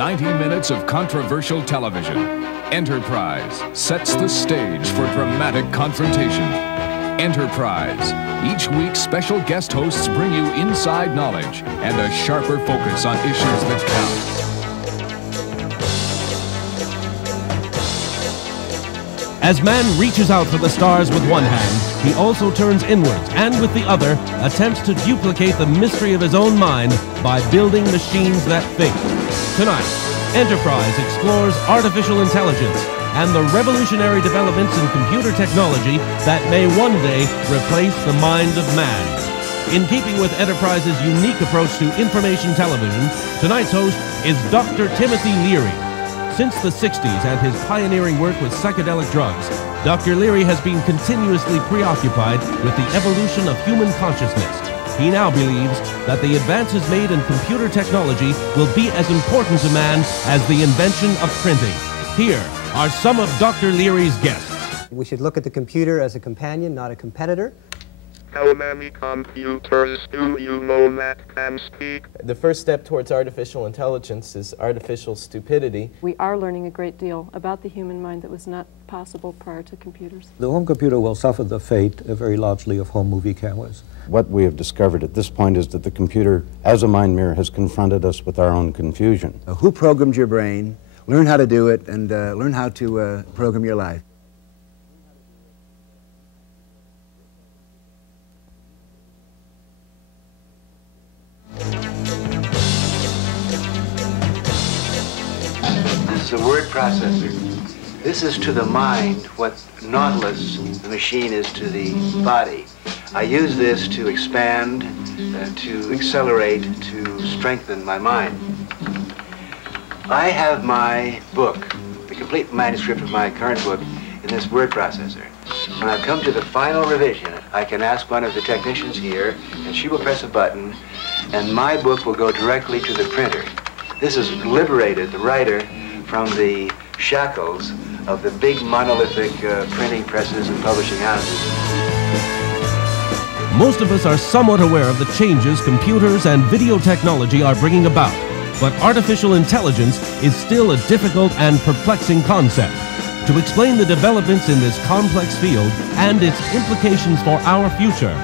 90 minutes of controversial television. Enterprise sets the stage for dramatic confrontation. Enterprise. Each week, special guest hosts bring you inside knowledge and a sharper focus on issues that count. As man reaches out for the stars with one hand, he also turns inwards and with the other attempts to duplicate the mystery of his own mind by building machines that think. Tonight, Enterprise explores artificial intelligence and the revolutionary developments in computer technology that may one day replace the mind of man. In keeping with Enterprise's unique approach to information television, tonight's host is Dr. Timothy Leary. Since the 60s and his pioneering work with psychedelic drugs, Dr. Leary has been continuously preoccupied with the evolution of human consciousness. He now believes that the advances made in computer technology will be as important to man as the invention of printing. Here are some of Dr. Leary's guests. We should look at the computer as a companion, not a competitor. How many computers do you know that can speak? The first step towards artificial intelligence is artificial stupidity. We are learning a great deal about the human mind that was not possible prior to computers. The home computer will suffer the fate very largely of home movie cameras. What we have discovered at this point is that the computer, as a mind mirror, has confronted us with our own confusion. Who programmed your brain? Learn how to do it and learn how to program your life. This is a word processor. This is to the mind what Nautilus, the machine, is to the body. I use this to expand, to accelerate, to strengthen my mind. I have my book, the complete manuscript of my current book, in this word processor. When I've come to the final revision, I can ask one of the technicians here, and she will press a button, and my book will go directly to the printer. This has liberated the writer from the shackles of the big monolithic printing presses and publishing houses. Most of us are somewhat aware of the changes computers and video technology are bringing about, but artificial intelligence is still a difficult and perplexing concept. To explain the developments in this complex field and its implications for our future,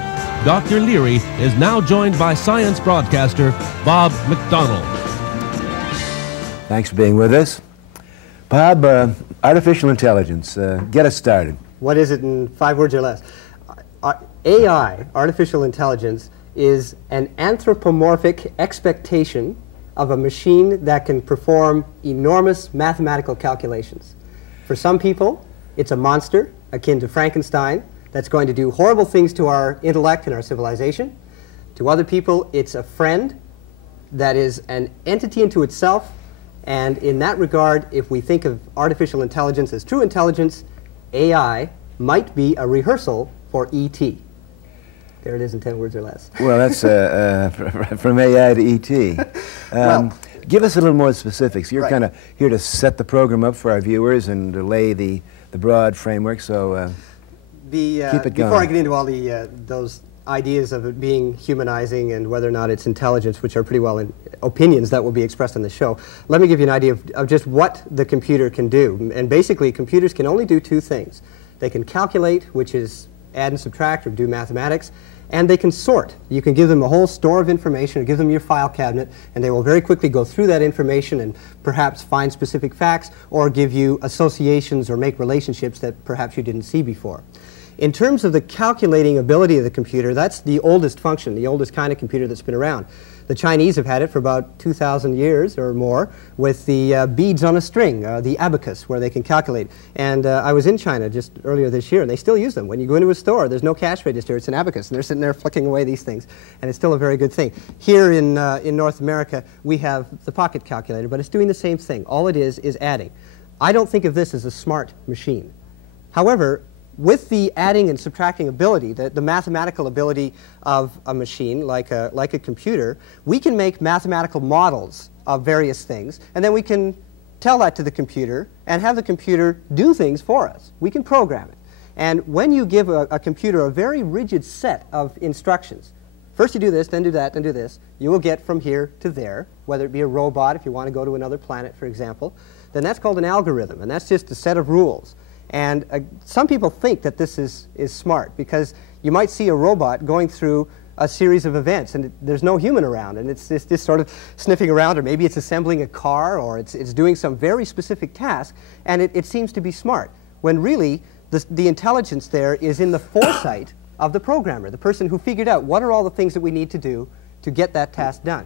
Dr. Leary is now joined by science broadcaster Bob McDonald. Thanks for being with us. Bob, artificial intelligence, get us started. What is it in 5 words or less? AI, artificial intelligence, is an anthropomorphic expectation of a machine that can perform enormous mathematical calculations. For some people, it's a monster akin to Frankenstein that's going to do horrible things to our intellect and our civilization. To other people, it's a friend that is an entity unto itself. And in that regard, if we think of artificial intelligence as true intelligence, AI might be a rehearsal for E.T. There it is in 10 words or less. Well, that's from AI to E.T. Give us a little more specifics. You're kind of here to set the program up for our viewers and to lay the broad framework, so keep it going. Before I get into all those ideas of it being humanizing and whether or not it's intelligence, which are pretty well in opinions that will be expressed on the show, let me give you an idea of just what the computer can do. And basically, computers can only do 2 things. They can calculate, which is add and subtract or do mathematics, and they can sort. You can give them a whole store of information or give them your file cabinet, and they will very quickly go through that information and perhaps find specific facts or give you associations or make relationships that perhaps you didn't see before. In terms of the calculating ability of the computer, that's the oldest function, the oldest kind of computer that's been around. The Chinese have had it for about 2,000 years or more with the beads on a string, the abacus, where they can calculate. And I was in China just earlier this year, and they still use them. When you go into a store, there's no cash register, it's an abacus, and they're sitting there flicking away these things. And it's still a very good thing. Here in North America, we have the pocket calculator, but it's doing the same thing. All it is adding. I don't think of this as a smart machine. However, with the adding and subtracting ability, the mathematical ability of a machine, like a computer, we can make mathematical models of various things, and then we can tell that to the computer and have the computer do things for us. We can program it. And when you give a computer a very rigid set of instructions, first you do this, then do that, then do this, you will get from here to there whether it be a robot, if you want to go to another planet, for example, then that's called an algorithm, and that's just a set of rules. And some people think that this is smart, because you might see a robot going through a series of events, and there's no human around, and it's just sort of sniffing around, or maybe it's assembling a car, or it's doing some very specific task, and it seems to be smart, when really the intelligence there is in the foresight of the programmer, the person who figured out what are all the things that we need to do to get that task done.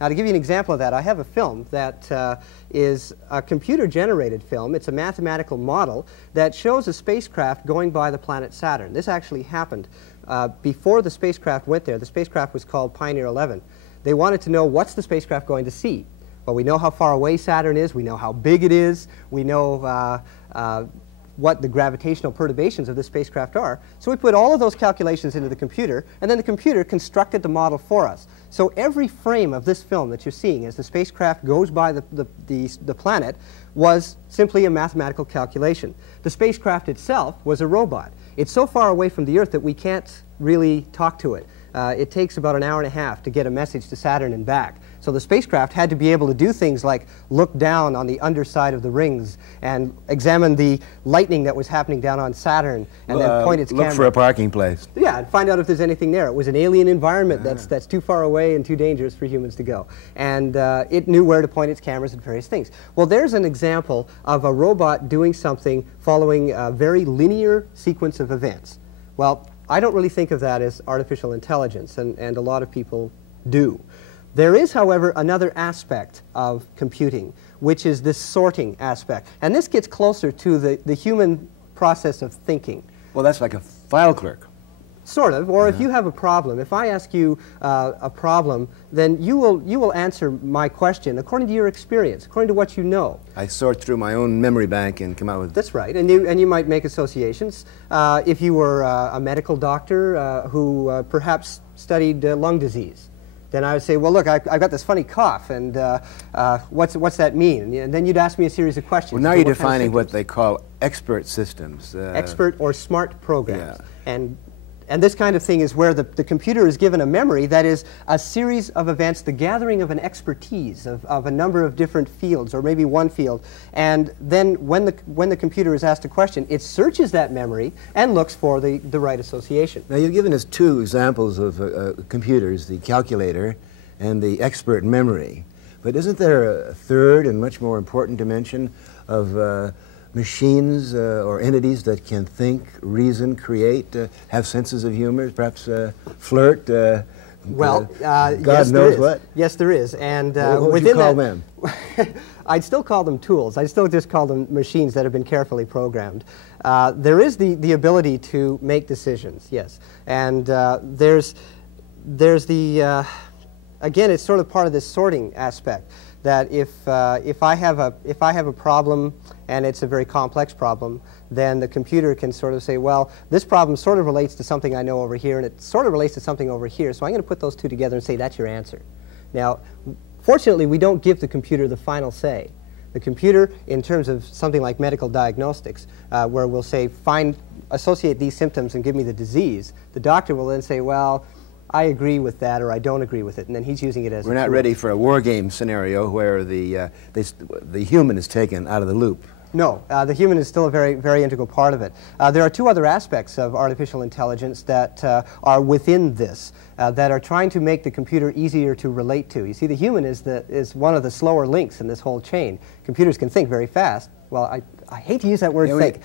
Now, to give you an example of that, I have a film that is a computer-generated film. It's a mathematical model that shows a spacecraft going by the planet Saturn. This actually happened before the spacecraft went there. The spacecraft was called Pioneer 11. They wanted to know, what's the spacecraft going to see? Well, we know how far away Saturn is. We know how big it is. We know what the gravitational perturbations of this spacecraft are. So we put all of those calculations into the computer, and then the computer constructed the model for us. So every frame of this film that you're seeing as the spacecraft goes by the planet was simply a mathematical calculation. The spacecraft itself was a robot. It's so far away from the Earth that we can't really talk to it. It takes about an hour and a half to get a message to Saturn and back. So the spacecraft had to be able to do things like look down on the underside of the rings and examine the lightning that was happening down on Saturn, and then point its camera. Look for a parking place. Yeah, and find out if there's anything there. It was an alien environment that's too far away and too dangerous for humans to go. And it knew where to point its cameras at various things. Well, there's an example of a robot doing something following a very linear sequence of events. Well, I don't really think of that as artificial intelligence, and a lot of people do. There is, however, another aspect of computing, which is this sorting aspect. And this gets closer to the human process of thinking. Well, that's like a file clerk. Sort of. Or if you have a problem, if I ask you a problem, then you will answer my question according to your experience, according to what you know. I sort through my own memory bank and come out with... That's right. And you might make associations. If you were a medical doctor who perhaps studied lung disease, then I would say, well, look, I've got this funny cough, and what's that mean? And then you'd ask me a series of questions. Well, now you're defining what they call expert systems. Expert or smart programs. Yeah. And this kind of thing is where the computer is given a memory that is a series of events, the gathering of an expertise of a number of different fields, or maybe one field. And then when the computer is asked a question, it searches that memory and looks for the right association. Now, you've given us two examples of computers, the calculator and the expert memory. But isn't there a third and much more important dimension of machines or entities that can think, reason, create, have senses of humor, perhaps flirt? Well, God yes, knows what. Yes, there is. And what would you call them? I'd still call them tools. I'd still just call them machines that have been carefully programmed. There is the ability to make decisions, yes. And there's the again, it's sort of part of this sorting aspect. That if I have a problem and it's a very complex problem, then the computer can sort of say, well, this problem sort of relates to something I know over here, and it sort of relates to something over here, so I'm going to put those two together and say that's your answer. Now, fortunately, we don't give the computer the final say. The computer, in terms of something like medical diagnostics, where we'll say, associate these symptoms and give me the disease, the doctor will then say, well, I agree with that, or I don't agree with it, and then he's using it as We're not ready for a war game scenario where the human is taken out of the loop. No, the human is still a very, very integral part of it. There are two other aspects of artificial intelligence that are within this, that are trying to make the computer easier to relate to. You see, the human is one of the slower links in this whole chain. Computers can think very fast. Well, I hate to use that word, think.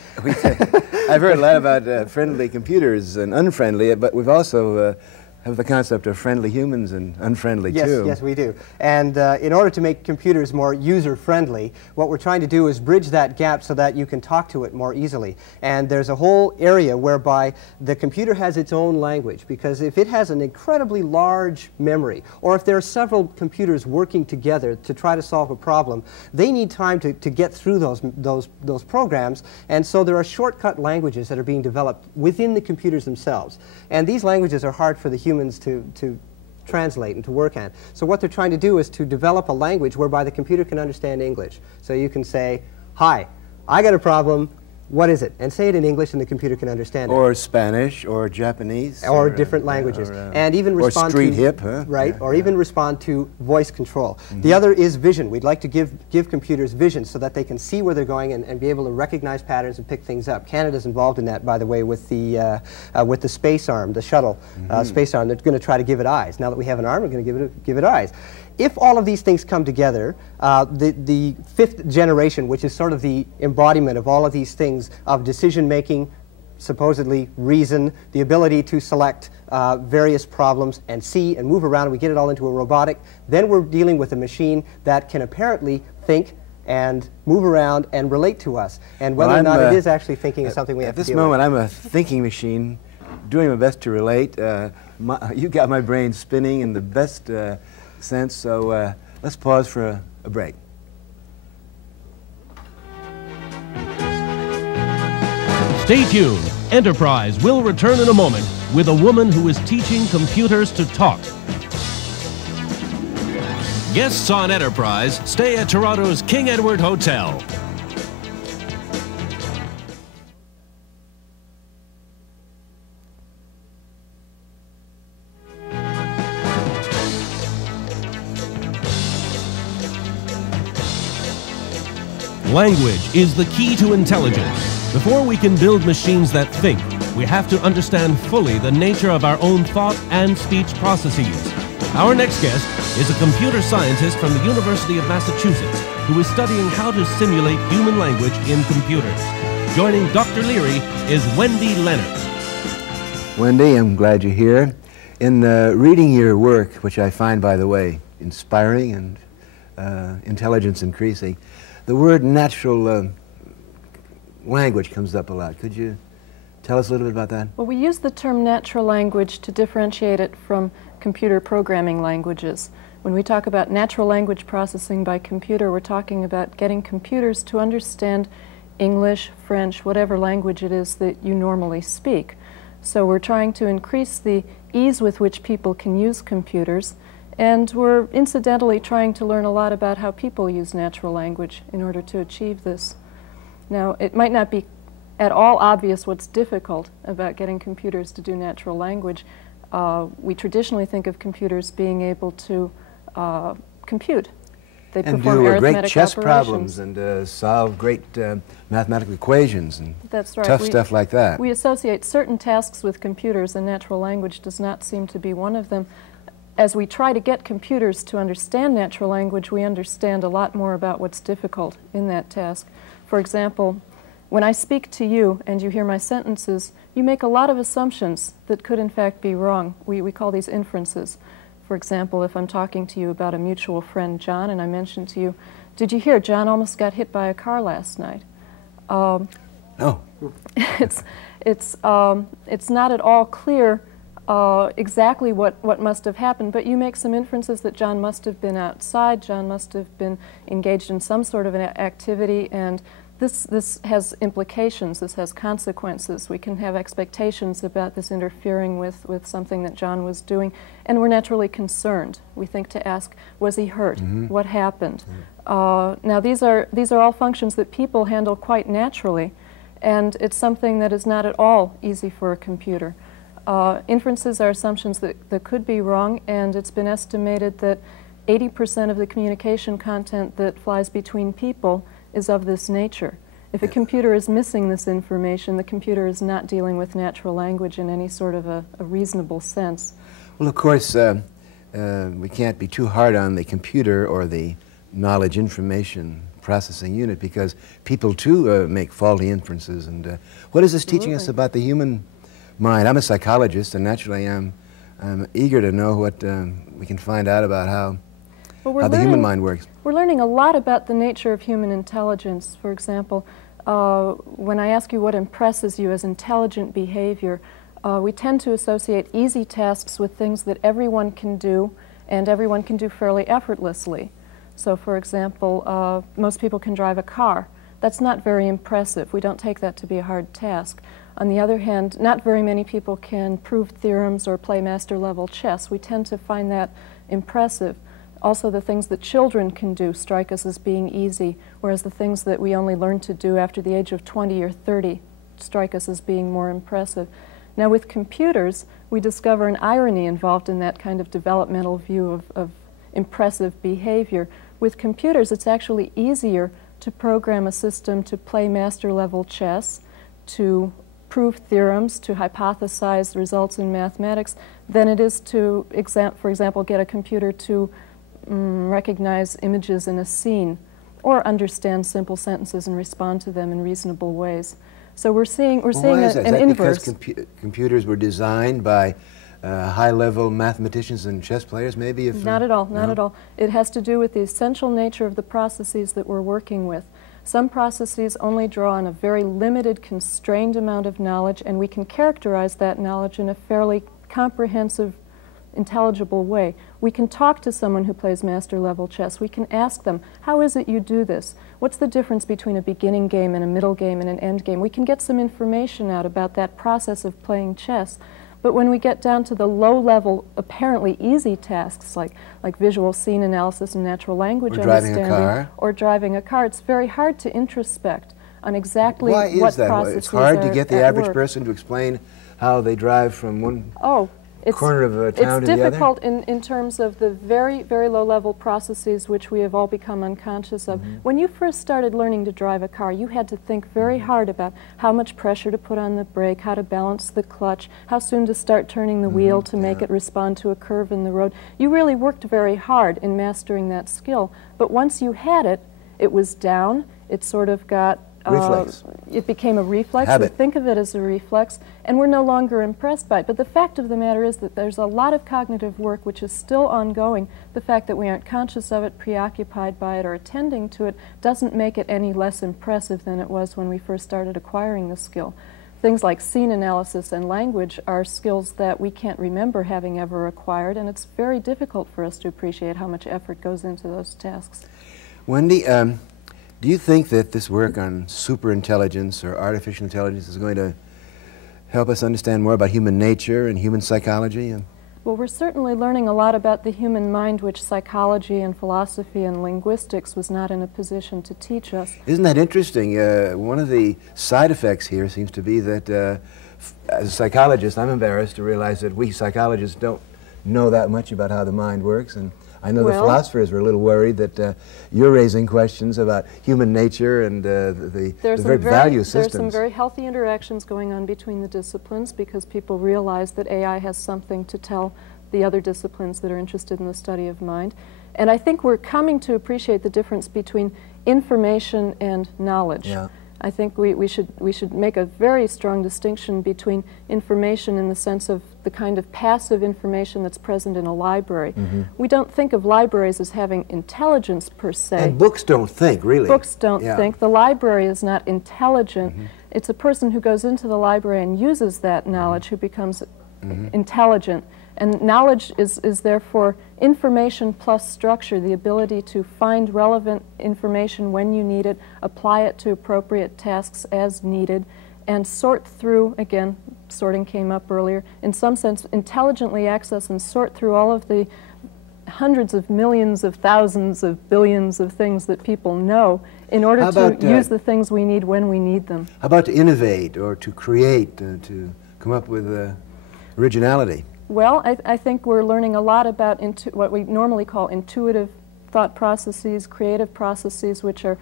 I've heard a lot about friendly computers and unfriendly, but we've also have the concept of friendly humans and unfriendly too. Yes, we do. And in order to make computers more user-friendly, what we're trying to do is bridge that gap so that you can talk to it more easily. And there's a whole area whereby the computer has its own language, because if it has an incredibly large memory, or if there are several computers working together to try to solve a problem, they need time to get through those programs, and so there are shortcut languages that are being developed within the computers themselves. And these languages are hard for the humans to translate and to work on. So what they're trying to do is to develop a language whereby the computer can understand English. So you can say, hi, I got a problem, What is it? And say it in English and the computer can understand it. Or Spanish, or Japanese. Or different languages. And even respond or street to... hip, huh? Right, Yeah, or even respond to voice control. The other is vision. We'd like to give computers vision so that they can see where they're going and be able to recognize patterns and pick things up. Canada's involved in that, by the way, with the space arm, the shuttle space arm. They're going to try to give it eyes. Now that we have an arm, we're going to give it eyes. If all of these things come together, the fifth generation, which is sort of the embodiment of all of these things, of decision-making, supposedly reason, the ability to select various problems and see and move around, we get it all into a robotic, then we're dealing with a machine that can apparently think and move around and relate to us. And whether or not it is actually thinking is something we have to deal with. At this moment, I'm a thinking machine, doing my best to relate. You got my brain spinning in the best sense, so let's pause for a break. Stay tuned. Enterprise will return in a moment with a woman who is teaching computers to talk. Guests on Enterprise stay at Toronto's King Edward Hotel. Language is the key to intelligence. Before we can build machines that think, we have to understand fully the nature of our own thought and speech processes. Our next guest is a computer scientist from the University of Massachusetts who is studying how to simulate human language in computers. Joining Dr. Leary is Wendy Leonard. Wendy, I'm glad you're here. In reading your work, which I find, by the way, inspiring and intelligence increasing, the word natural language comes up a lot. Could you tell us a little bit about that? Well, we use the term natural language to differentiate it from computer programming languages. When we talk about natural language processing by computer, we're talking about getting computers to understand English, French, whatever language it is that you normally speak. So we're trying to increase the ease with which people can use computers, and we're incidentally trying to learn a lot about how people use natural language in order to achieve this. Now, it might not be at all obvious what's difficult about getting computers to do natural language. We traditionally think of computers being able to compute. They and perform do arithmetic great chess operations. problems and solve great mathematical equations and That's right. tough stuff like that. We associate certain tasks with computers, and natural language does not seem to be one of them. As we try to get computers to understand natural language, we understand a lot more about what's difficult in that task. For example, when I speak to you and you hear my sentences, you make a lot of assumptions that could in fact be wrong. We call these inferences. For example, if I'm talking to you about a mutual friend, John, and I mention to you, did you hear John almost got hit by a car last night? No. It's not at all clear exactly what must have happened, but you make some inferences that John must have been outside, John must have been engaged in some sort of an activity, and this has implications, this has consequences. We can have expectations about this interfering with something that John was doing, and we're naturally concerned. We think to ask, was he hurt? What happened? Now these are all functions that people handle quite naturally, and it's something that is not at all easy for a computer. Inferences are assumptions that could be wrong, and it's been estimated that 80% of the communication content that flies between people is of this nature. If a computer is missing this information, the computer is not dealing with natural language in any sort of a reasonable sense. Well, of course, we can't be too hard on the computer or the knowledge information processing unit, because people too make faulty inferences. And what is this teaching us about the human mind? I'm a psychologist, and naturally I'm eager to know what we can find out about how the human mind works. We're learning a lot about the nature of human intelligence. For example, when I ask you what impresses you as intelligent behavior, we tend to associate easy tasks with things that everyone can do, and everyone can do fairly effortlessly. So, for example, most people can drive a car. That's not very impressive. We don't take that to be a hard task. On the other hand, not very many people can prove theorems or play master-level chess. We tend to find that impressive. Also, the things that children can do strike us as being easy, whereas the things that we only learn to do after the age of 20 or 30 strike us as being more impressive. Now, with computers, we discover an irony involved in that kind of developmental view of impressive behavior. With computers, it's actually easier to program a system to play master-level chess, to prove theorems, to hypothesize results in mathematics, than it is to, for example, get a computer to recognize images in a scene or understand simple sentences and respond to them in reasonable ways. So we're seeing an inverse. Is that because computers were designed by high-level mathematicians and chess players, maybe? Not at all, not at all. It has to do with the essential nature of the processes that we're working with. Some processes only draw on a very limited, constrained amount of knowledge, and we can characterize that knowledge in a fairly comprehensive, intelligible way. We can talk to someone who plays master-level chess. We can ask them, how is it you do this? What's the difference between a beginning game and a middle game and an end game? We can get some information out about that process of playing chess. But when we get down to the low-level, apparently easy tasks like visual scene analysis and natural language understanding, or driving a car, it's very hard to introspect on exactly what processes are at work. It's hard to get the average person to explain how they drive from one corner of a town to the other? It's difficult in terms of the very, very low-level processes which we have all become unconscious of. When you first started learning to drive a car, you had to think very hard about how much pressure to put on the brake, how to balance the clutch, how soon to start turning the wheel to make it respond to a curve in the road. You really worked very hard in mastering that skill. But once you had it, it was down, it sort of got reflex. It became a reflex. Habit. We think of it as a reflex, and we're no longer impressed by it. But the fact of the matter is that there's a lot of cognitive work which is still ongoing. The fact that we aren't conscious of it, preoccupied by it, or attending to it doesn't make it any less impressive than it was when we first started acquiring the skill. Things like scene analysis and language are skills that we can't remember having ever acquired, and it's very difficult for us to appreciate how much effort goes into those tasks. Wendy, do you think that this work on superintelligence or artificial intelligence is going to help us understand more about human nature and human psychology? Well, we're certainly learning a lot about the human mind, which psychology and philosophy and linguistics was not in a position to teach us. Isn't that interesting? One of the side effects here seems to be that as a psychologist, I'm embarrassed to realize that we psychologists don't know that much about how the mind works. And I know the philosophers were a little worried that you're raising questions about human nature and the very value systems. There's some very healthy interactions going on between the disciplines because people realize that AI has something to tell the other disciplines that are interested in the study of mind. And I think we're coming to appreciate the difference between information and knowledge. Yeah. I think we should make a very strong distinction between information in the sense of the kind of passive information that's present in a library. We don't think of libraries as having intelligence per se. And books don't think, really. Books don't think. The library is not intelligent. It's a person who goes into the library and uses that knowledge who becomes intelligent. And knowledge is therefore information plus structure, the ability to find relevant information when you need it, apply it to appropriate tasks as needed, and sort through, again, sorting came up earlier, in some sense intelligently access and sort through all of the hundreds of millions of thousands of billions of things that people know in order to use the things we need when we need them. How about to innovate or to create, to come up with originality? Well, I think we're learning a lot about what we normally call intuitive thought processes, creative processes, which are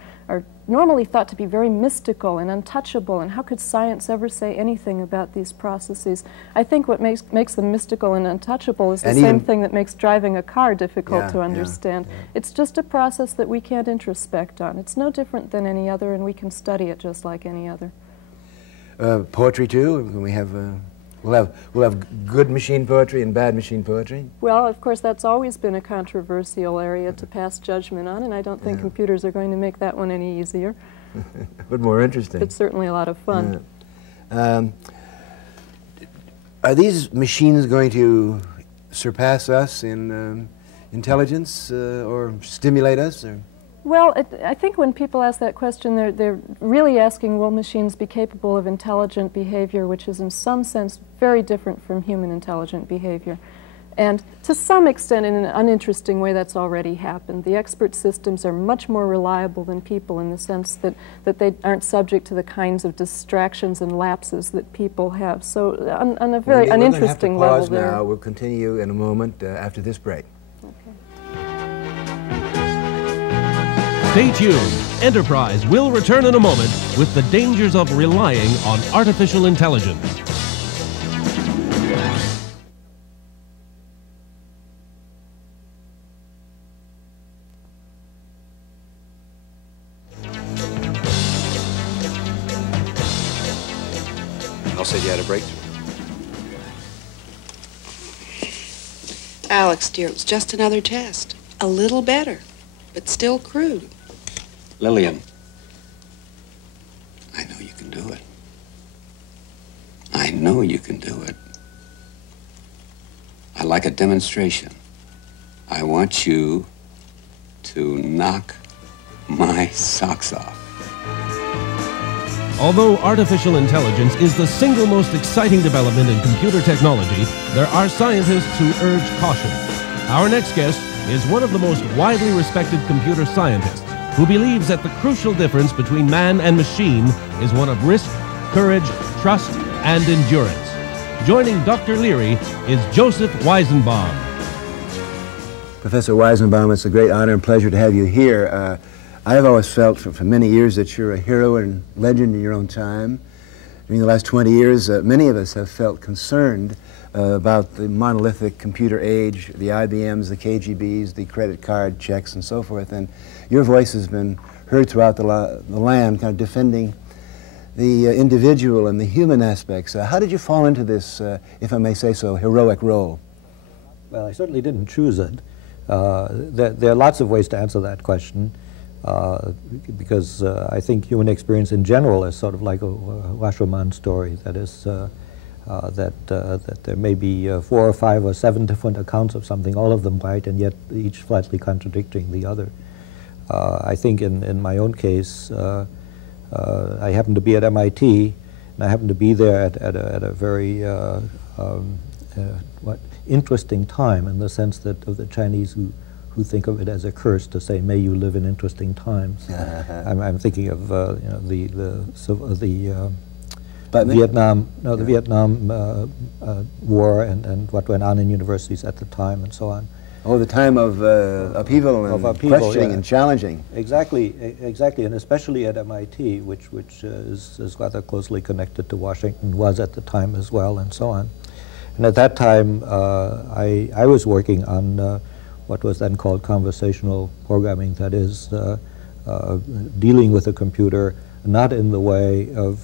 normally thought to be very mystical and untouchable, and how could science ever say anything about these processes? I think what makes them mystical and untouchable is the same thing that makes driving a car difficult to understand. It's just a process that we can't introspect on. It's no different than any other, and we can study it just like any other. Poetry, too? We have... We'll have good machine poetry and bad machine poetry? Well, of course, that's always been a controversial area to pass judgment on, and I don't think computers are going to make that one any easier. But more interesting. It's certainly a lot of fun. Are these machines going to surpass us in intelligence or stimulate us? Or? Well, I think when people ask that question, they're really asking, will machines be capable of intelligent behavior, which is in some sense very different from human intelligent behavior. And to some extent, in an uninteresting way, that's already happened. The expert systems are much more reliable than people in the sense that they aren't subject to the kinds of distractions and lapses that people have. So on a very uninteresting level there. Now. We'll continue in a moment after this break. Stay tuned. Enterprise will return in a moment with the dangers of relying on artificial intelligence. I'll say you had a breakthrough. Alex, dear, it was just another test. A little better, but still crude. Lillian, I know you can do it. I know you can do it. I'd like a demonstration. I want you to knock my socks off. Although artificial intelligence is the single most exciting development in computer technology, there are scientists who urge caution. Our next guest is one of the most widely respected computer scientists who believes that the crucial difference between man and machine is one of risk, courage, trust, and endurance. Joining Dr. Leary is Joseph Weizenbaum. Professor Weizenbaum, it's a great honor and pleasure to have you here. I've always felt for many years that you're a hero and legend in your own time. During the last 20 years, many of us have felt concerned about the monolithic computer age, the IBMs, the KGBs, the credit card checks, and so forth. And your voice has been heard throughout the land, kind of defending the individual and the human aspects. How did you fall into this, if I may say so, heroic role? Well, I certainly didn't choose it. There are lots of ways to answer that question. Because I think human experience in general is sort of like a Rashomon story. That is, that there may be 4 or 5 or 7 different accounts of something, all of them right, and yet each flatly contradicting the other. I think in my own case, I happen to be at MIT, and I happen to be there at a very interesting time, in the sense that of the Chinese who think of it as a curse to say, "May you live in interesting times." I'm thinking of Vietnam War and what went on in universities at the time and so on. Oh, the time of upheaval and questioning and challenging. Exactly, and especially at MIT, which is rather closely connected to Washington, was at the time as well, and so on. And at that time, I was working on what was then called conversational programming, that is, dealing with a computer not in the way of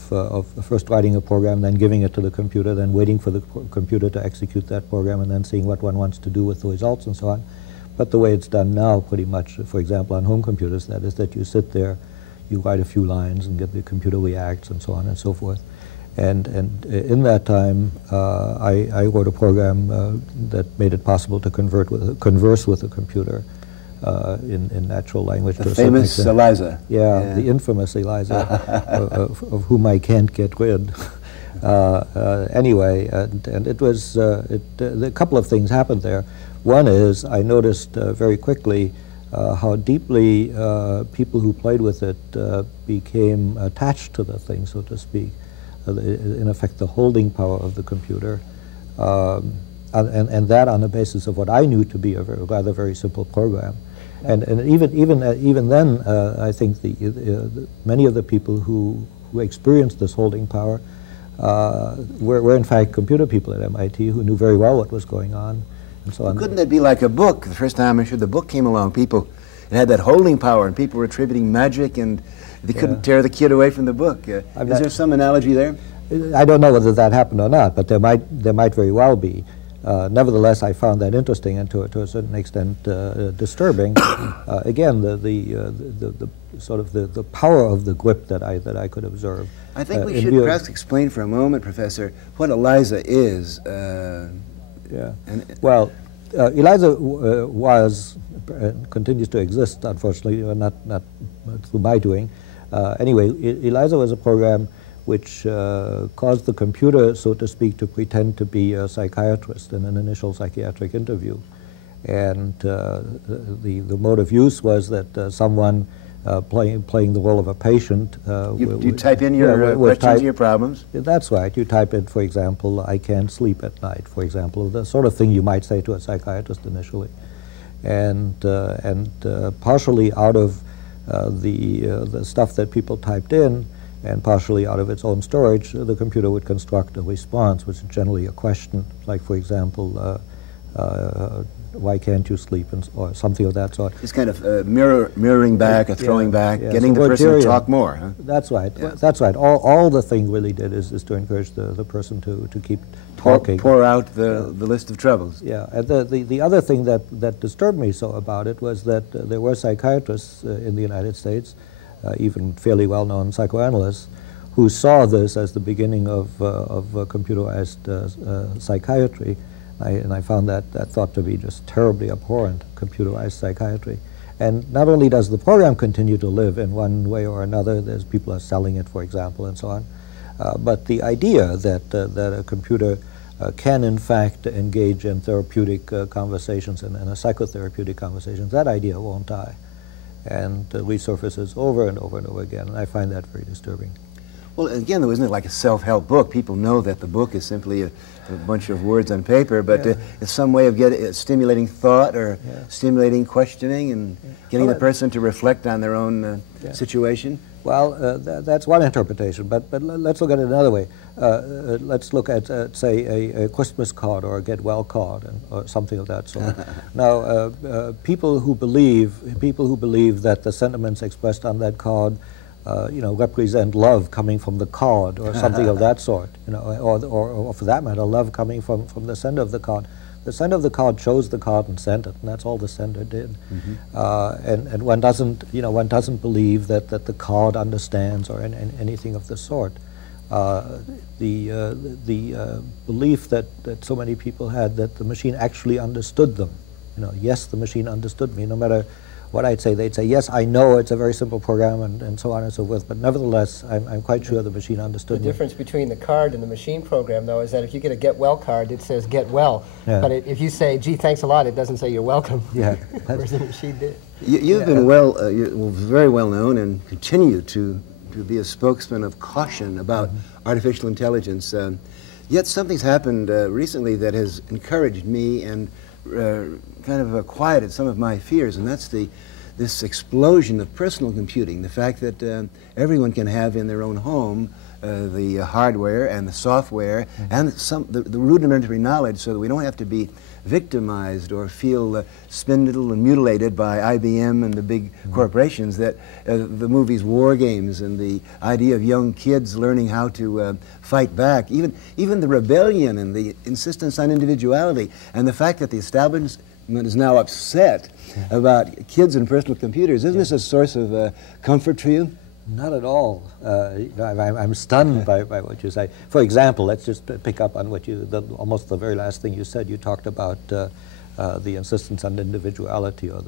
first writing a program, then giving it to the computer, then waiting for the computer to execute that program, and then seeing what one wants to do with the results and so on, but the way it's done now pretty much, for example, on home computers, that is that you sit there, you write a few lines and get the computer reacts and so on and so forth. And in that time, I wrote a program that made it possible to converse with a computer in natural language. The famous Eliza. Yeah, the infamous Eliza, of whom I can't get rid. Anyway, and it was, a couple of things happened there. One is I noticed very quickly how deeply people who played with it became attached to the thing, so to speak. In effect, the holding power of the computer, and that on the basis of what I knew to be a rather very simple program. And even then, I think many of the people who experienced this holding power were in fact computer people at MIT who knew very well what was going on, and so on. Couldn't it be like a book? The first time I'm sure the book came along, it had that holding power, and people were attributing magic, and they couldn't tear the kid away from the book. Is there some analogy there? I don't know whether that happened or not, but there might very well be. Nevertheless, I found that interesting and to a certain extent disturbing. Again, the sort of the power of the grip that I could observe. I think we should perhaps explain for a moment, Professor, what ELIZA is. Well, ELIZA was continues to exist, unfortunately, not through my doing. Anyway, ELIZA was a program which caused the computer, so to speak, to pretend to be a psychiatrist in an initial psychiatric interview. And the mode of use was that someone playing the role of a patient. You type in your questions, your problems? That's right. You type in, for example, I can't sleep at night, for example, the sort of thing you might say to a psychiatrist initially. And partially out of the stuff that people typed in, and partially out of its own storage, the computer would construct a response, which is generally a question, like, for example, why can't you sleep, or something of that sort. It's kind of mirroring back, or throwing back, getting the person to talk more. Huh? That's right. Yeah. That's right. All the thing really did is to encourage the person to keep talking. Pour out the list of troubles. Yeah. And the other thing that disturbed me so about it was that there were psychiatrists in the United States, even fairly well-known psychoanalysts, who saw this as the beginning of computerized psychiatry. And I found that thought to be just terribly abhorrent, computerized psychiatry. And not only does the program continue to live in one way or another, there's people are selling it, for example, and so on, but the idea that a computer can in fact engage in therapeutic conversations and psychotherapeutic conversations, that idea won't die. And resurfaces over and over and over again, and I find that very disturbing. Well, again, though, isn't it like a self-help book? People know that the book is simply a bunch of words on paper, but it's some way of stimulating thought or stimulating questioning and getting the person to reflect on their own situation. Well, that's one interpretation, but let's look at it another way. Let's look at, say, a Christmas card or a get well card, or something of that sort. Now, people who believe that the sentiments expressed on that card represent love coming from the card or something of that sort, or for that matter, love coming from the sender of the card. The sender of the card chose the card and sent it, and that's all the sender did. And one doesn't believe that the card understands or anything of the sort. The belief that so many people had that the machine actually understood them. Yes, the machine understood me, no matter what I'd say. They'd say, yes, I know it's a very simple program, and so on and so forth, but nevertheless, I'm quite sure the machine understood me. The difference between the card and the machine program, though, is that if you get a get well card, it says get well. Yeah. But if you say, gee, thanks a lot, it doesn't say you're welcome. Yeah. Whereas the machine did. You've been very well known and continue to be a spokesman of caution about artificial intelligence. Yet something's happened recently that has encouraged me and kind of quieted some of my fears, and that's this explosion of personal computing, the fact that everyone can have in their own home the hardware and the software and the rudimentary knowledge, so that we don't have to be victimized or feel spindled and mutilated by IBM and the big corporations, that the movies War Games and the idea of young kids learning how to fight back, even the rebellion and the insistence on individuality, and the fact that the establishment is now upset about kids and personal computers. Isn't this a source of comfort for you? Not at all. I'm stunned by what you say. For example, let's just pick up on what almost the very last thing you said. You talked about the insistence on individuality, or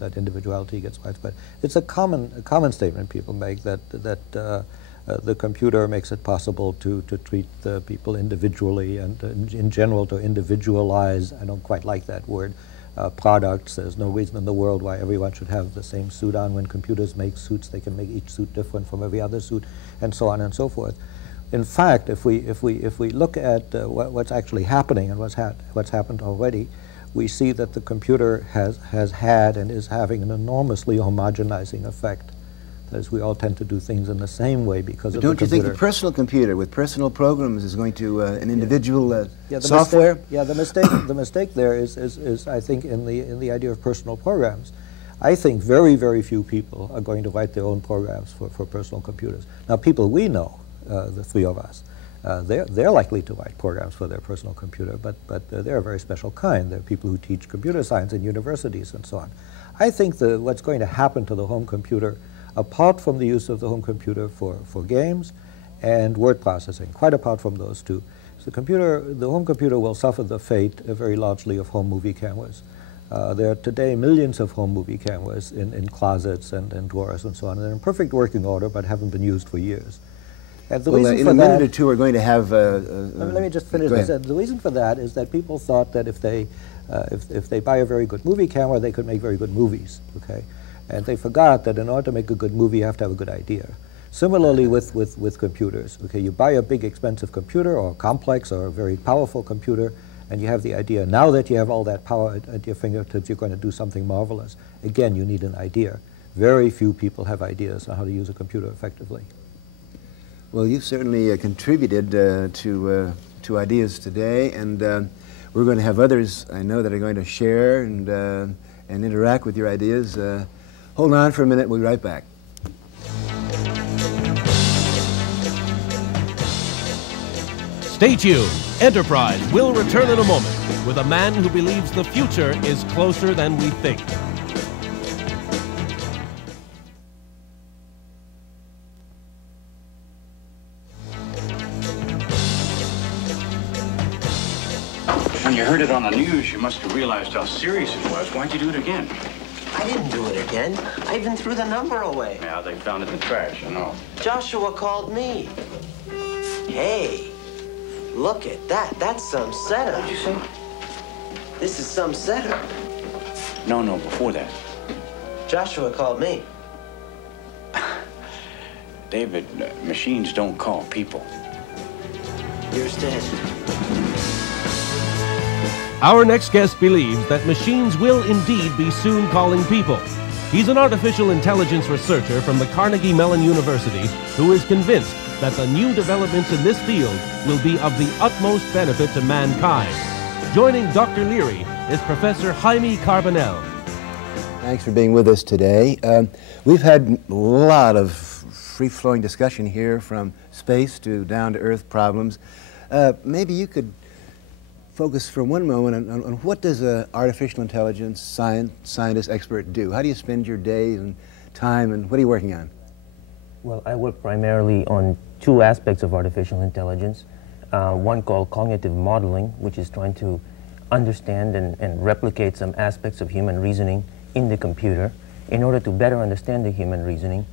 that individuality gets widespread. It's a common statement people make that the computer makes it possible to treat the people individually and in general to individualize. I don't quite like that word. Products. There's no reason in the world why everyone should have the same suit on. When computers make suits, they can make each suit different from every other suit, and so on and so forth. In fact, if we look at what's actually happening and what's happened already, we see that the computer has had and is having an enormously homogenizing effect. That is, we all tend to do things in the same way because of the computer. Don't you think the personal computer with personal programs is going to an individual software? The mistake there is I think in the idea of personal programs. I think very, very few people are going to write their own programs for personal computers. Now, people we know, the three of us, they're likely to write programs for their personal computer, but they're a very special kind. They're people who teach computer science in universities and so on. I think what's going to happen to the home computer, apart from the use of the home computer for games and word processing, quite apart from those two, the home computer will suffer the fate very largely of home movie cameras. There are today millions of home movie cameras in closets and drawers and so on. They're in perfect working order but haven't been used for years. And the well, reason in for a minute that, or two, we're going to have. let me just finish this. The reason for that is that people thought that if they buy a very good movie camera, they could make very good movies. Okay, and they forgot that in order to make a good movie, you have to have a good idea. Similarly with computers. Okay, you buy a big expensive computer or complex or a very powerful computer, and you have the idea. Now that you have all that power at your fingertips, you're going to do something marvelous. Again, you need an idea. Very few people have ideas on how to use a computer effectively. Well, you've certainly contributed to ideas today, and we're going to have others, I know, that are going to share and interact with your ideas. Hold on for a minute, we'll be right back. Stay tuned. Enterprise will return in a moment with a man who believes the future is closer than we think. When you heard it on the news, you must have realized how serious it was. Why'd you do it again? I didn't do it again. I even threw the number away. Yeah, they found it in the trash, I know. Joshua called me. Hey, look at that. That's some setup. What'd you say? This is some setup. No, before that. Joshua called me. David, machines don't call people. Yours did. Our next guest believes that machines will indeed be soon calling people. He's an artificial intelligence researcher from the Carnegie Mellon University who is convinced that the new developments in this field will be of the utmost benefit to mankind. Joining Dr. Leary is Professor Jaime Carbonell. Thanks for being with us today. We've had a lot of free-flowing discussion here, from space to down-to-earth problems. Maybe you could focus for one moment on what does an artificial intelligence scientist expert do? How do you spend your day and time, and what are you working on? Well, I work primarily on two aspects of artificial intelligence. One called cognitive modeling, which is trying to understand and replicate some aspects of human reasoning in the computer in order to better understand the human reasoning,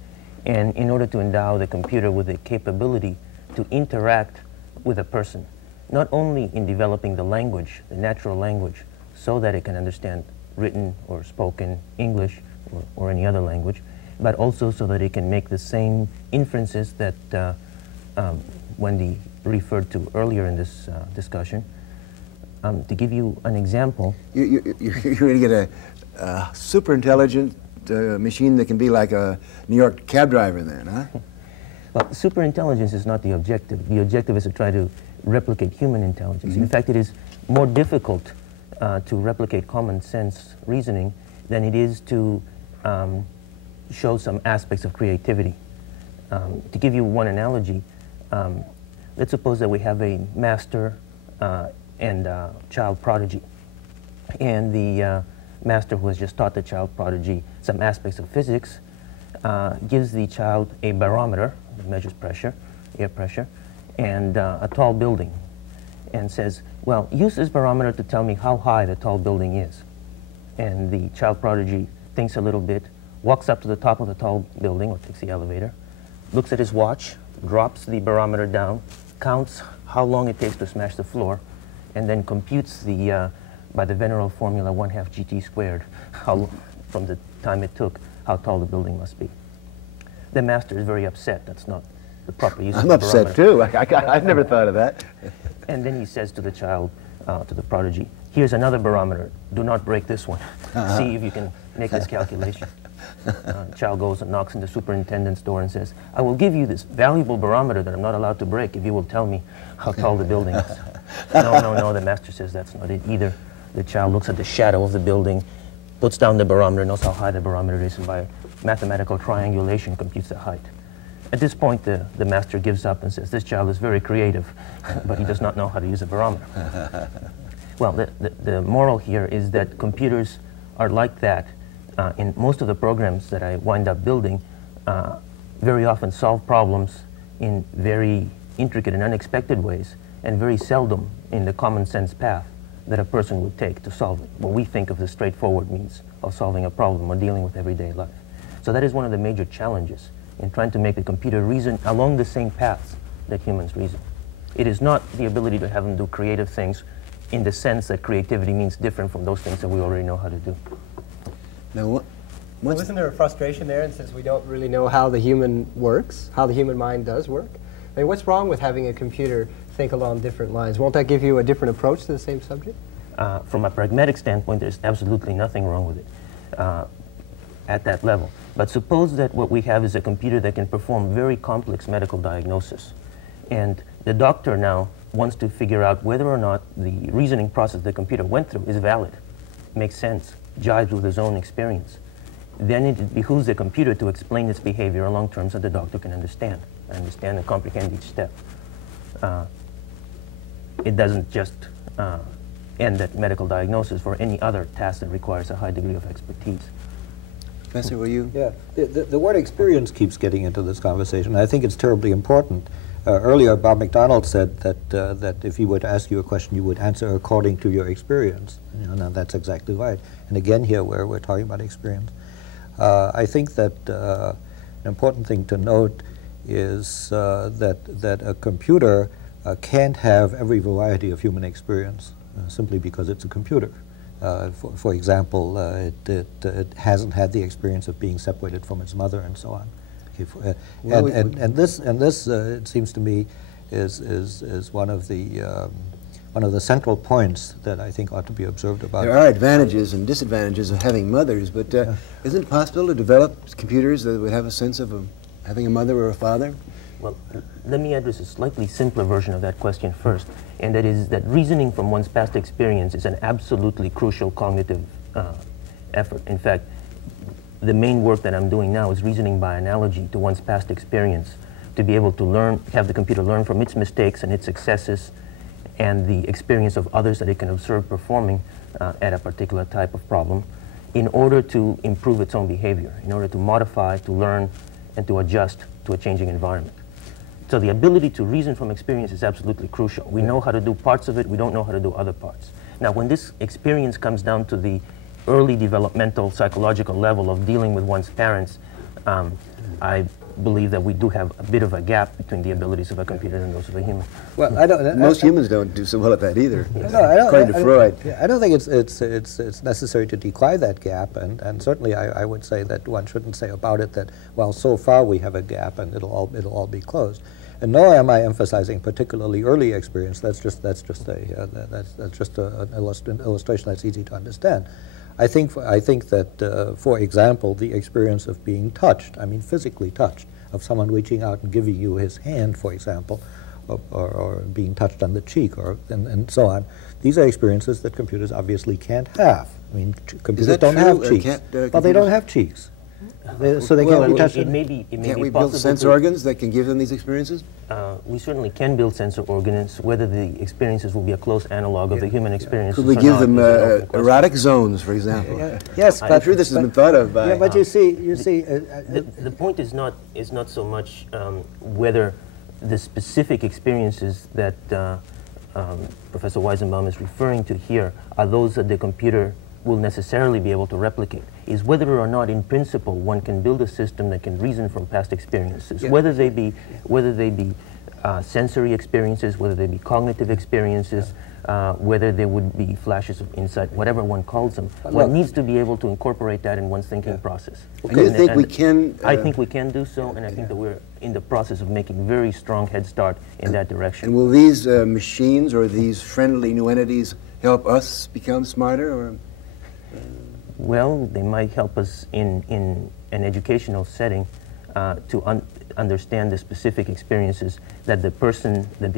and in order to endow the computer with the capability to interact with a person, not only in developing the language, the natural language, so that it can understand written or spoken English or any other language, but also so that it can make the same inferences that Wendy referred to earlier in this discussion. To give you an example. You're going to get a super intelligent machine that can be like a New York cab driver then, huh? Well, super intelligence is not the objective. The objective is to try to replicate human intelligence. Mm-hmm. In fact, it is more difficult to replicate common sense reasoning than it is to show some aspects of creativity. To give you one analogy, let's suppose that we have a master and child prodigy, and the master who has just taught the child prodigy some aspects of physics gives the child a barometer that measures pressure, air pressure, and a tall building, and says, well, use this barometer to tell me how high the tall building is. And the child prodigy thinks a little bit, walks up to the top of the tall building, or takes the elevator, looks at his watch, drops the barometer down, counts how long it takes to smash the floor, and then computes the, by the Venero formula, 1/2 GT squared, how, from the time it took, how tall the building must be. The master is very upset. That's not the proper use of the barometer. I'm upset too. I've never thought of that. And then he says to the child, to the prodigy, here's another barometer. Do not break this one. See if you can make this calculation. Child goes and knocks on the superintendent's door and says, I will give you this valuable barometer that I'm not allowed to break if you will tell me how tall the building is. No, the master says that's not it either. The child looks at the shadow of the building, puts down the barometer, knows how high the barometer is, and by mathematical triangulation computes the height. At this point, the master gives up and says, this child is very creative, but he does not know how to use a barometer. Well, the moral here is that computers are like that. In most of the programs that I wind up building, very often solve problems in very intricate and unexpected ways, and very seldom in the common sense path that a person would take to solve it, what we think of the straightforward means of solving a problem or dealing with everyday life. So that is one of the major challenges in trying to make the computer reason along the same paths that humans reason. It is not the ability to have them do creative things in the sense that creativity means different from those things that we already know how to do. Now, well, isn't there a frustration there, and since we don't really know how the human works, how the human mind does work? I mean, what's wrong with having a computer think along different lines? Won't that give you a different approach to the same subject? From a pragmatic standpoint, there's absolutely nothing wrong with it at that level. But suppose that what we have is a computer that can perform very complex medical diagnosis. And the doctor now wants to figure out whether or not the reasoning process the computer went through is valid, makes sense, jives with his own experience. Then it behooves the computer to explain its behavior along terms that the doctor can understand and comprehend each step. It doesn't just end at medical diagnosis for any other task that requires a high degree of expertise. Professor, were you? Yeah, the word experience keeps getting into this conversation. I think it's terribly important. Earlier, Bob McDonald said that if he were to ask you a question, you would answer according to your experience. You know, now that's exactly right. And again, here we're talking about experience. I think that an important thing to note is that a computer can't have every variety of human experience simply because it's a computer. For example, it hasn't had the experience of being separated from its mother and so on. Okay, and this it seems to me is one of the central points that I think ought to be observed about. There are advantages and disadvantages of having mothers, but isn't it possible to develop computers that would have a sense of having a mother or a father? Well, let me address a slightly simpler version of that question first, and that is that reasoning from one's past experience is an absolutely crucial cognitive effort. In fact, the main work that I'm doing now is reasoning by analogy to one's past experience, to be able to learn, have the computer learn from its mistakes and its successes and the experience of others that it can observe performing at a particular type of problem in order to improve its own behavior, in order to modify, to learn, and to adjust to a changing environment. So the ability to reason from experience is absolutely crucial. We know how to do parts of it, we don't know how to do other parts. Now, when this experience comes down to the early developmental psychological level of dealing with one's parents, I believe that we do have a bit of a gap between the abilities of a computer and those of a human. Well, I don't. Most humans don't do so well at that either. No, according to Freud. I don't think it's necessary to decry that gap, and certainly I would say that one shouldn't say about it that, well, so far we have a gap and it'll all be closed. And nor am I emphasizing particularly early experience. That's just an illustration that's easy to understand. I think that, for example, the experience of being touched, I mean physically touched, of someone reaching out and giving you his hand, for example, or being touched on the cheek, and so on. These are experiences that computers obviously can't have. I mean, computers don't have cheeks. Well, they don't have cheeks. So they can't be touched. It may be Can't we build sense organs that can give them these experiences? We certainly can build sensor organs. Whether the experiences will be a close analog of the human experience. Could we give them erotic zones, for example? Yes, I'm sure this has been thought of by. Yeah, but you see, the point is not so much whether the specific experiences that Professor Weizenbaum is referring to here are those that the computer will necessarily be able to replicate, is whether or not in principle one can build a system that can reason from past experiences, whether they be sensory experiences, whether they be cognitive experiences, whether they would be flashes of insight, whatever one calls them. One needs to be able to incorporate that in one's thinking process. And you think we can? I think we can do so, and I think that we're in the process of making very strong head start in that direction. And will these machines or these friendly new entities help us become smarter? Or? Well, they might help us in an educational setting to understand the specific experiences that the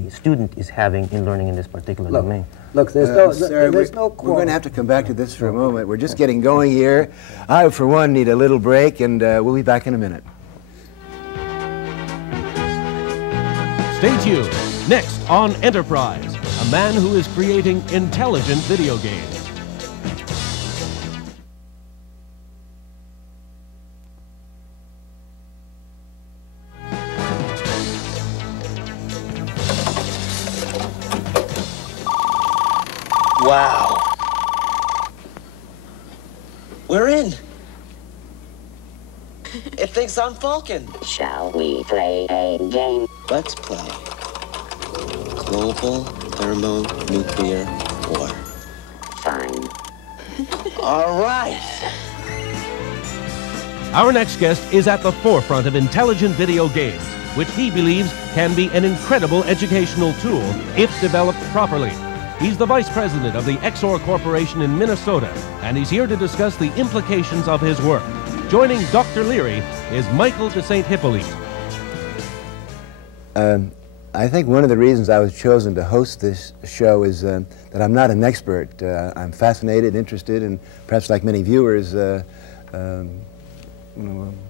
student is having in learning in this particular domain. Look, there's no We're going to have to come back to this for a moment. We're just getting going here. I, for one, need a little break, and we'll be back in a minute. Stay tuned. Next on Enterprise, a man who is creating intelligent video games. Wow. We're in. It thinks I'm Falcon. Shall we play a game? Let's play. global thermonuclear war. Fine. All right. Our next guest is at the forefront of intelligent video games, which he believes can be an incredible educational tool if developed properly. He's the vice president of the Exor Corporation in Minnesota, and he's here to discuss the implications of his work. Joining Dr. Leary is Michael de St. Hippolyte. I think one of the reasons I was chosen to host this show is that I'm not an expert. I'm fascinated, interested, and perhaps like many viewers,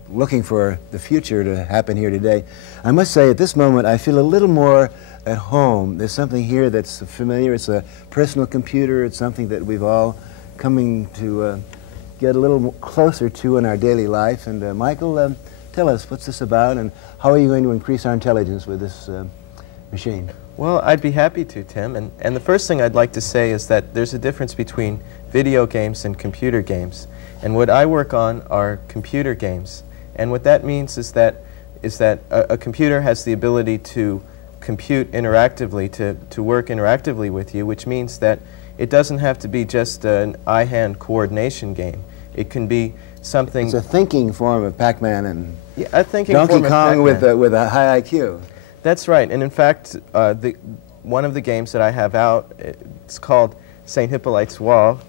looking for the future to happen here today. I must say at this moment I feel a little more at home. There's something here that's familiar. It's a personal computer. It's something that we've all coming to get a little closer to in our daily life. And Michael, tell us, what's this about and how are you going to increase our intelligence with this machine? Well, I'd be happy to, Tim. And the first thing I'd like to say is that there's a difference between video games and computer games. And what I work on are computer games. And what that means is that a computer has the ability to compute interactively, to work interactively with you, which means that it doesn't have to be just an eye-hand coordination game. It can be something... It's a thinking form of Pac-Man and a thinking Donkey form of Kong Pac-Man. with a high IQ. That's right. And in fact, one of the games that I have out, it's called St. Hippolyte's Wall,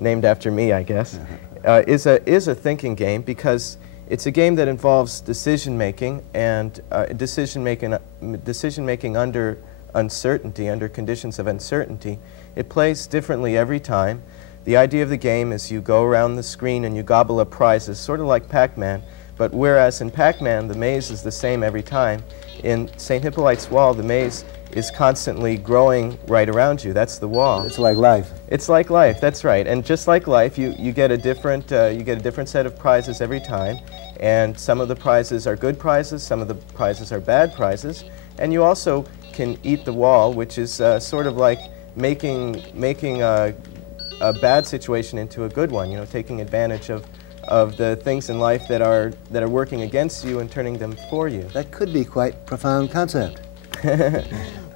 named after me, I guess, is a thinking game because it's a game that involves decision-making and decision-making under uncertainty, under conditions of uncertainty. It plays differently every time. The idea of the game is you go around the screen and you gobble up prizes, sort of like Pac-Man, but whereas in Pac-Man the maze is the same every time, in St. Hippolyte's Wall the maze is constantly growing right around you. That's the wall. It's like life. It's like life, that's right. And just like life, you get a different set of prizes every time, and some of the prizes are good prizes, some of the prizes are bad prizes, and you also can eat the wall, which is sort of like making a bad situation into a good one, taking advantage of the things in life that are working against you and turning them for you. That could be quite a profound concept.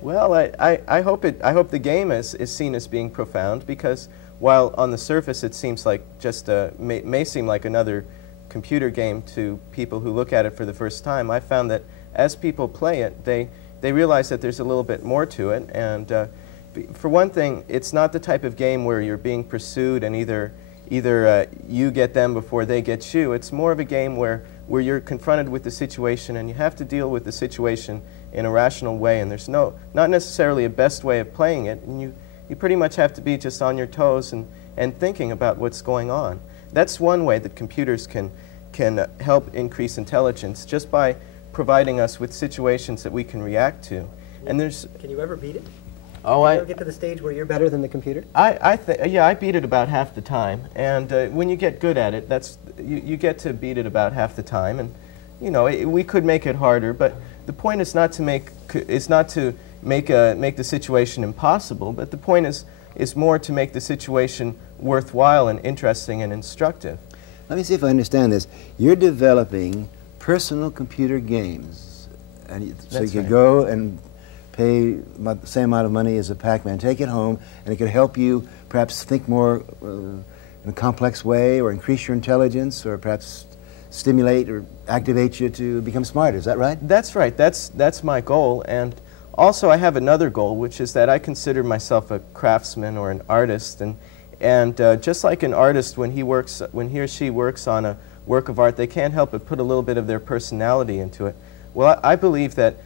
Well, I hope the game is seen as being profound because while on the surface it seems like just may seem like another computer game to people who look at it for the first time, I found that as people play it, they realize that there's a little bit more to it. And for one thing, it's not the type of game where you're being pursued and either you get them before they get you. It's more of a game where you're confronted with the situation and you have to deal with the situation in a rational way, and there's not necessarily a best way of playing it, and you pretty much have to be just on your toes and thinking about what's going on. That's one way that computers can help increase intelligence, just by providing us with situations that we can react to. And there's... Can you ever beat it? Oh, Can you ever get to the stage where you're better than the computer? Yeah, I beat it about half the time, and when you get good at it, you get to beat it about half the time, and we could make it harder, but the point is not to make the situation impossible, but the point is more to make the situation worthwhile and interesting and instructive. Let me see if I understand this. You're developing personal computer games, and so you could go and pay the same amount of money as a Pac-Man, take it home, and it could help you perhaps think more in a complex way, or increase your intelligence, or perhaps stimulate or activate you to become smarter. Is that right? That's right. That's my goal. And also I have another goal, which is that I consider myself a craftsman or an artist. And just like an artist, when he or she works on a work of art, they can't help but put a little bit of their personality into it. Well, I believe that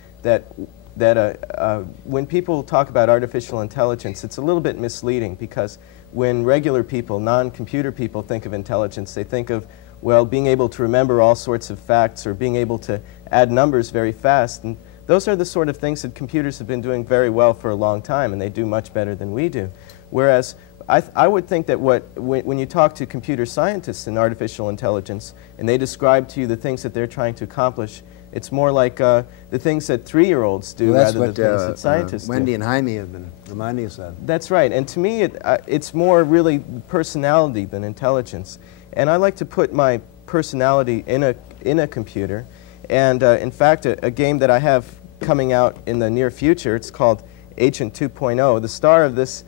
when people talk about artificial intelligence, it's a little bit misleading, because when regular people, non-computer people, think of intelligence, they think of, well, being able to remember all sorts of facts or being able to add numbers very fast. And those are the sort of things that computers have been doing very well for a long time, and they do much better than we do. Whereas I would think that when you talk to computer scientists in artificial intelligence and they describe to you the things that they're trying to accomplish, it's more like the things that 3-year-olds do rather than the things that scientists do. Wendy and Jaime have been reminding us of. That's right. And to me, it's more really personality than intelligence. And I like to put my personality in a computer. And in fact, a game that I have coming out in the near future, it's called Agent 2.0. The star of this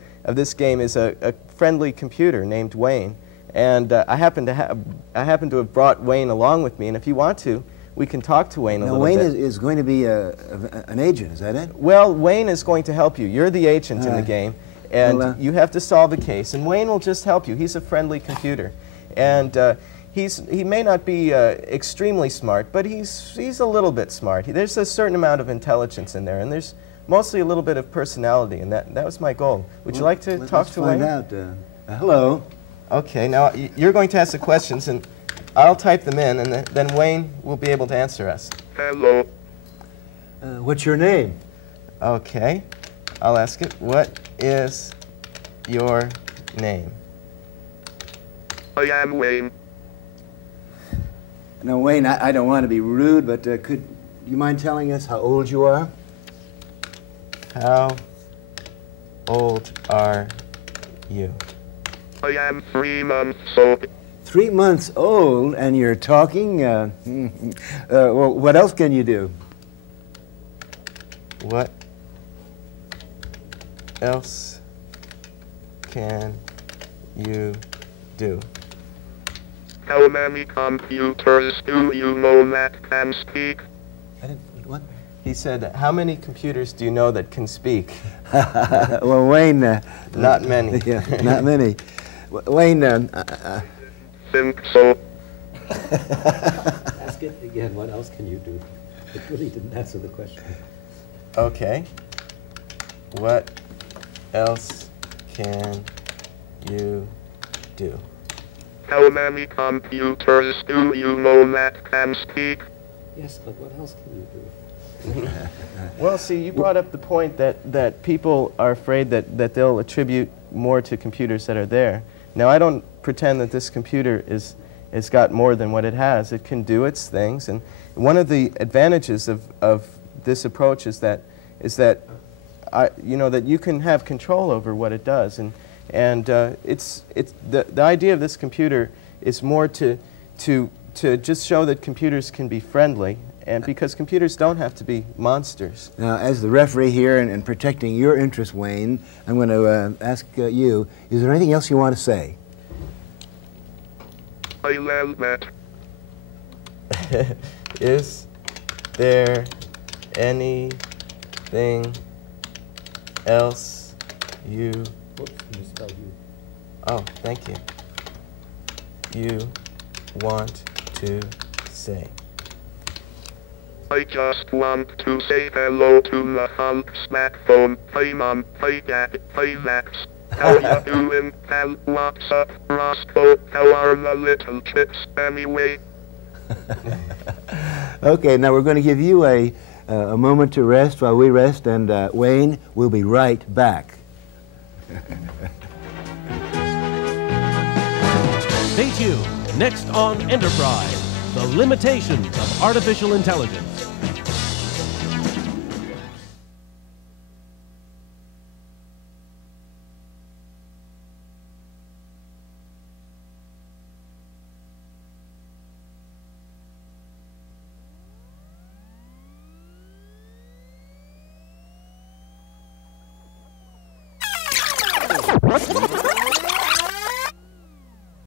game is a friendly computer named Wayne, and I happen to have brought Wayne along with me. And if you want to, we can talk to Wayne a little bit. Wayne is going to be an agent, is that it? Well, Wayne is going to help you. You're the agent in the game, and you have to solve a case. And Wayne will just help you. He's a friendly computer, and he may not be extremely smart, but he's a little bit smart. There's a certain amount of intelligence in there, and there's mostly a little bit of personality, and that was my goal. Would you like to talk to Wayne? Let's find out. Hello. Okay, now you're going to ask the questions, and I'll type them in, and then Wayne will be able to answer us. Hello. What's your name? Okay, I'll ask it. What is your name? I am Wayne. Now, Wayne, I don't want to be rude, but could you mind telling us how old you are? How old are you? I am 3 months old. 3 months old, and you're talking? Well, what else can you do? What else can you do? How many computers do you know that can speak? What? He said, how many computers do you know that can speak? Well, Wayne... not many. Yeah, not many. Wayne... think so. Ask it again. What else can you do? It really didn't answer the question. Okay. What else can you do? How many computers do you know that can speak? Yes, but what else can you do? Well, see, you brought up the point that people are afraid that they'll attribute more to computers that are there. Now, I don't pretend that this computer has got more than what it has. It can do its things, and one of the advantages of this approach is that you know, that you can have control over what it does, and the idea of this computer is more to just show that computers can be friendly, and because computers don't have to be monsters. Now, as the referee here and protecting your interest, Wayne, I'm going to ask you, is there anything else you want to say? I love that. Is there anything else you... Oops, you spelled you. Oh, thank you. You want to say? I just want to say hello to the whole smartphone. Hi Mom, hi Dad, hi Max. How you doing, pal? What's up, Roscoe? How are the little chips anyway? Okay, now we're going to give you a moment to rest while we rest, and Wayne, we'll be right back. Stay tuned. Next on Enterprise, the limitations of artificial intelligence.